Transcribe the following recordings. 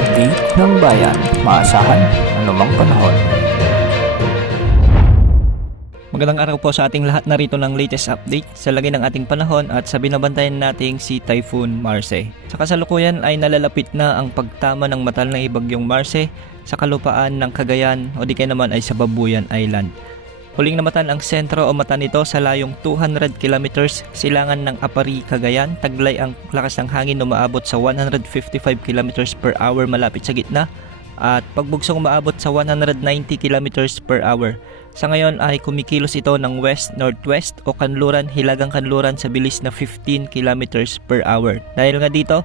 update ng bayan, maasahan anumang panahon. Magandang araw po sa ating lahat, narito ng latest update sa lagay ng ating panahon at sa binabantayan nating si Typhoon Marce. Sa kasalukuyan ay nalalapit na ang pagtama ng matal na bagyong Marce sa kalupaan ng Cagayan o di kaya naman ay sa Babuyan Island. Huling namatan ang sentro o mata nito sa layong 200 kilometers silangan ng Apari, Cagayan. Taglay ang lakas ng hangin na umaabot sa 155 kilometers per hour malapit sa gitna at pagbugsong umaabot sa 190 kilometers per hour. Sa ngayon ay kumikilos ito ng west-northwest o kanluran, hilagang kanluran sa bilis na 15 kilometers per hour. Dahil nga dito,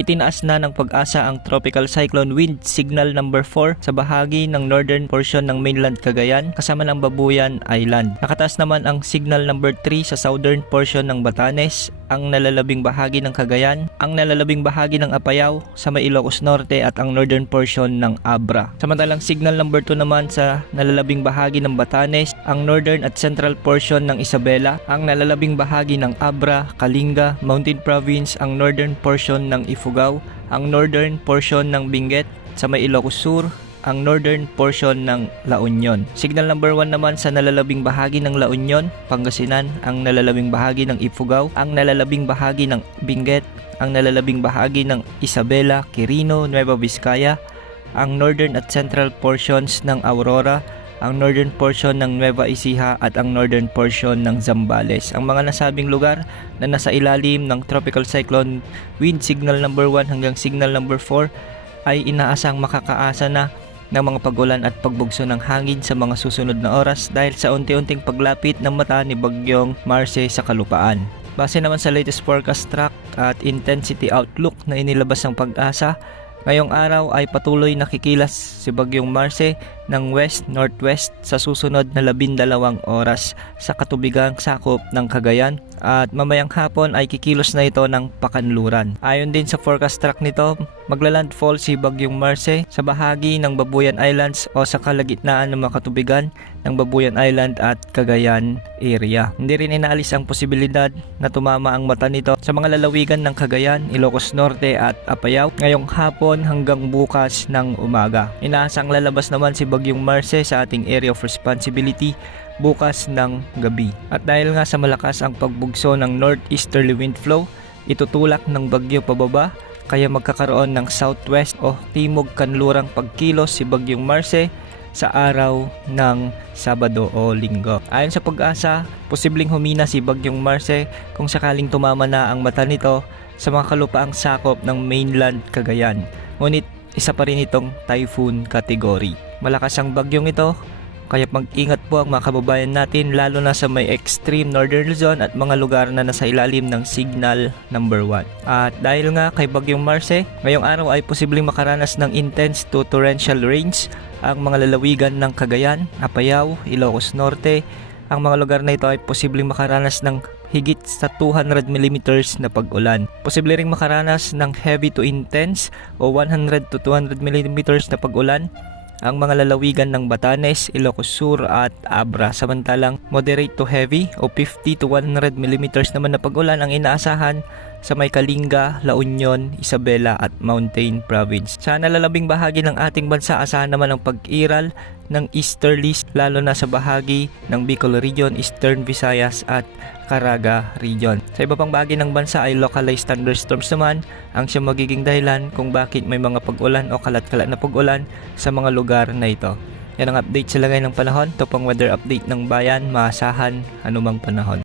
itinaas na ng Pag-asa ang Tropical Cyclone Wind Signal number 4 sa bahagi ng northern portion ng mainland Cagayan kasama ng Babuyan Island. Nakataas naman ang Signal number 3 sa southern portion ng Batanes, ang nalalabing bahagi ng Cagayan, ang nalalabing bahagi ng Apayao sa may Ilocos Norte at ang northern portion ng Abra. Samantalang Signal number 2 naman sa nalalabing bahagi ng Batanes, ang northern at central portion ng Isabela, ang nalalabing bahagi ng Abra, Kalinga, Mountain Province, ang northern portion ng Ifugao, ang northern portion ng Benguet sa may Ilocos Sur, ang northern portion ng La Union. Signal number 1 naman sa nalalabing bahagi ng La Union, Pangasinan, ang nalalabing bahagi ng Ifugao, ang nalalabing bahagi ng Benguet, ang nalalabing bahagi ng Isabela, Quirino, Nueva Vizcaya, ang northern at central portions ng Aurora, ang northern portion ng Nueva Ecija at ang northern portion ng Zambales. Ang mga nasabing lugar na nasa ilalim ng Tropical Cyclone Wind Signal number 1 hanggang Signal number 4 ay inaasang makakaasa na ng mga pagulan at pagbugso ng hangin sa mga susunod na oras dahil sa unti-unting paglapit ng mata ni Bagyong Marce sa kalupaan. Base naman sa latest forecast track at intensity outlook na inilabas ng Pag-asa, ngayong araw ay patuloy nakikilas si Bagyong Marce ng west-northwest sa susunod na 12 oras sa katubigang sakop ng Cagayan at mamayang hapon ay kikilos na ito ng pakanluran. Ayon din sa forecast track nito, maglalandfall si Bagyong Marce sa bahagi ng Babuyan Islands o sa kalagitnaan ng mga katubigan ng Babuyan Island at Cagayan area. Hindi rin inaalis ang posibilidad na tumama ang mata nito sa mga lalawigan ng Cagayan, Ilocos Norte at Apayao ngayong hapon hanggang bukas ng umaga. Inaasang lalabas naman si Bagyong Marce sa ating area of responsibility bukas ng gabi. At dahil nga sa malakas ang pagbugso ng northeasterly wind flow, itutulak ng bagyo pababa kaya magkakaroon ng southwest o timog kanlurang pagkilos si Bagyong Marce sa araw ng Sabado o Linggo. Ayon sa Pag-asa, posibleng humina si Bagyong Marce kung sakaling tumama na ang mata nito sa mga kalupaang sakop ng mainland Cagayan. Ngunit isa pa rin itong typhoon category. Malakas ang bagyong ito, kaya mag-ingat po ang mga kababayan natin lalo na sa may extreme northern Luzon at mga lugar na nasa ilalim ng Signal number 1. At dahil nga kay Bagyong Marce, ngayong araw ay posibleng makaranas ng intense to torrential rains ang mga lalawigan ng Cagayan, Apayao, Ilocos Norte. Ang mga lugar na ito ay posibleng makaranas ng higit sa 200 mm na pag-ulan. Posible ring makaranas ng heavy to intense o 100 to 200 mm na pag-ulan ang mga lalawigan ng Batanes, Ilocos Sur at Abra. Samantalang moderate to heavy o 50 to 100 mm naman na pag-ulan ang inaasahan sa may Kalinga, La Union, Isabela at Mountain Province. Sa nalalabing bahagi ng ating bansa, asahan naman ang pag-iral ng easterlies lalo na sa bahagi ng Bicol Region, Eastern Visayas at Caraga Region. Sa iba pang bahagi ng bansa ay localized thunderstorms naman ang siyang magiging dahilan kung bakit may mga pag-ulan o kalat-kalat na pag-ulan sa mga lugar na ito. Yan ang update sa lagay ng panahon. Ito pang weather update ng bayan, maasahan anumang panahon.